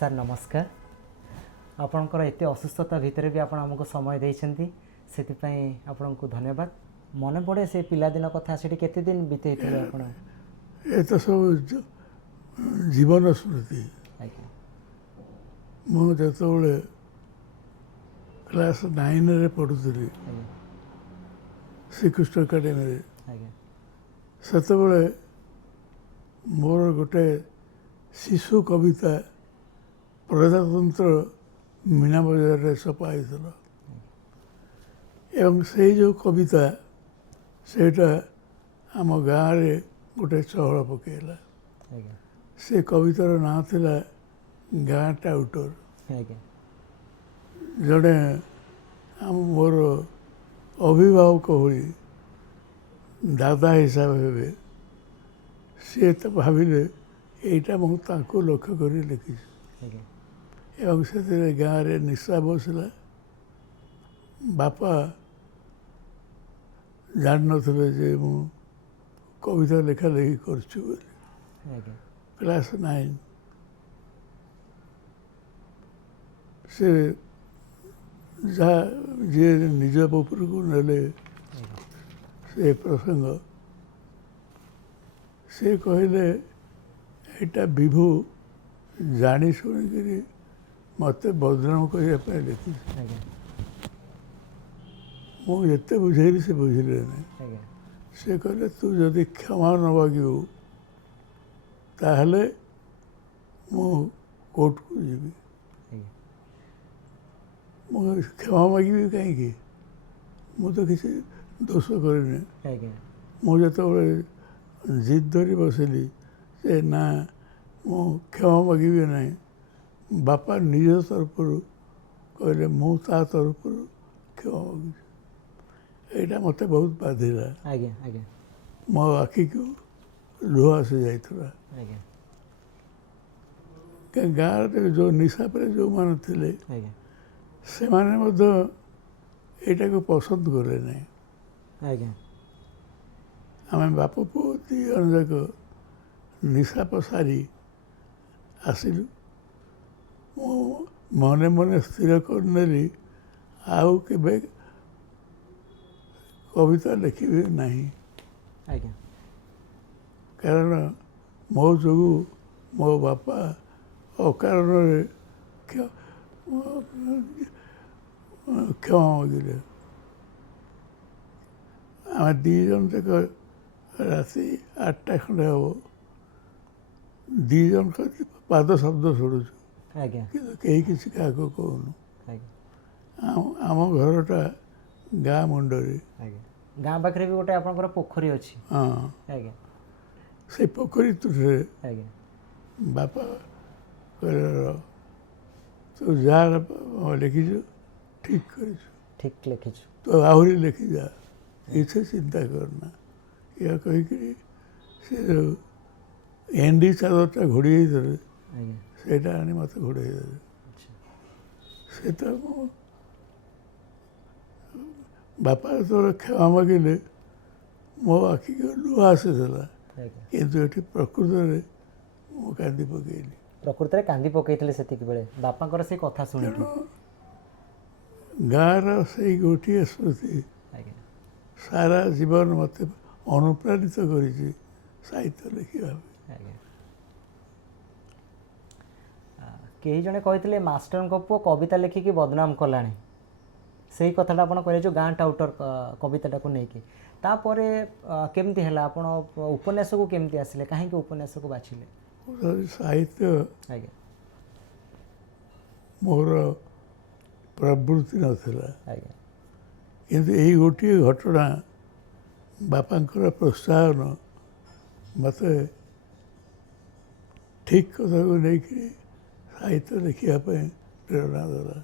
Sir नमस्कार आपणकर एत असुस्थता भितर भी आपण आमको समय देइछन्ती सेतिपई आपनको धन्यवाद। मन पड़े से पिलादिन कथा से केते दिन बीते थे आपण ये तो सब जीवन स्मृति मुझे क्लास 9 रे पढ़ुली श्रीकृष्ण एकाडेमी से मोर गोटे शिशु कविता प्रजातंत्र मीना बजार छपाई एवं से जो कविता सेटा आम गाँव रे गोटे चहल पकेला से कवितार ना थिला गाँ टाउटर जड़े मोर अभिभावक होई दादा हिसाब हे सी तो भाविले यहीटा मुझे लक्ष्य कर लिखी एवं से गाँव रे निशा बसला बापा जान नथिले जे मु कविता लेखा लेखी करछु क्लास 9 से जहाँ जी निज उपर को नेले से प्रसंग से कहले एटा विभु जानी शुणिक मत बदनाम करने लिखी मुझे बुझेली से बुझे ना से कहले तू जदि क्षमा न मागू ताहले मु कोर्ट को जीवी मुझे क्षमा मागि कहीं मु तो किसी दोष करनी मुझे तो जिद धरी बसली से ना मु क्षमा मागि ना बापा निज तरफ कहले मु ता तरफ क्षमा मागि एटा मत बहुत बाधिला मो आखि को लुह आसी जाइथला गाँव जो निशा पर जो मान थे से को पसंद करे नहीं आम बाप पु दी जन जाक निशा पसारी आसिलु मने मने स्थिर कर नेली आउ केबे कविता लिखी नहीं कारण मो जो मो बापा अकारण क्षमा मागिले आम दीजन तक राति 8टा खंडे हम दीजन पाद शब्द शुणुचु कि किसी क्या कहूनु आम घरटा गाँ मुंडरे गाँ पाखे भी गोटे आपनकर पोखरी अच्छी हाँ से पोखरी तुठे बापा कह तो जा लिखीचु ठीक कर ठीक लिखीचु तो आहरी लिखी जा इसे चिंता करना या कहीकि से जो एंडी चादरटा घोड़ी देते सेटा आनी मत घोड़े देते से तो बापा तो क्षमा मागिले मो आखि को लुह आसीला किंतु ये प्रकृत में मु कांदी पकईली प्रकृत में कांदी पकईले से बापा से कथा शुणी गाँव से गोटे स्मृति सारा जीवन मत अनुप्राणित कर साहित्य लिखा कई जने कहते मास्टर को पुओ कविता लिखिकी बदनाम कलानी से कथाटा आप कहे जो गाँ टाउटर कविताटा को लेकिन तापर केमती है आप उपन्यास को केमती आसिले कहीं उपन्यास को बाछिले साहित्य मोर प्रवृत्ति नाला किंतु यही गोटे घटना बापांकर प्रोत्साहन मत ठीक कथा को लेकिन साहित्य लिखापी प्रेरणा देला।